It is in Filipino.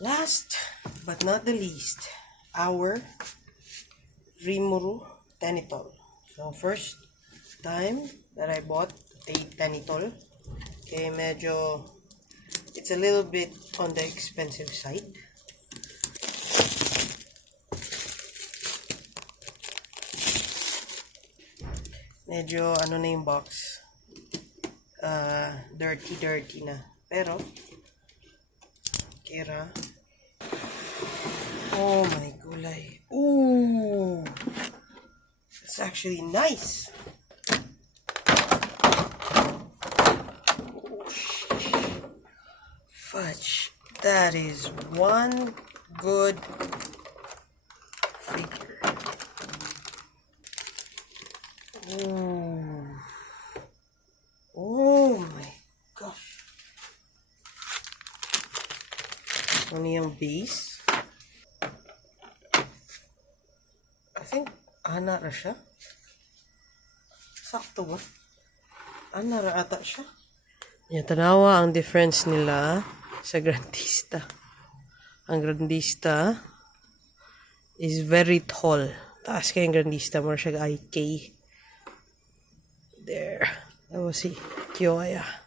Last but not the least, our Rimuru Tenitol. So first time that I bought a Tenitol. Okay, medyo it's a little bit on the expensive side. Medyo ano na yung box. Dirty na. Pero kira. Oh my gulay. Ooh! It's actually nice. Fudge. That is one good figure. Ooh. Oh my gosh. Ano yung base? I think ana ra siya. Sakto ba? Ana ra ata siya. Yan, tanawa ang difference nila sa Grandista. Ang Grandista is very tall. Taas kayong Grandista. Mura siya IK. There. That was si Kyoya.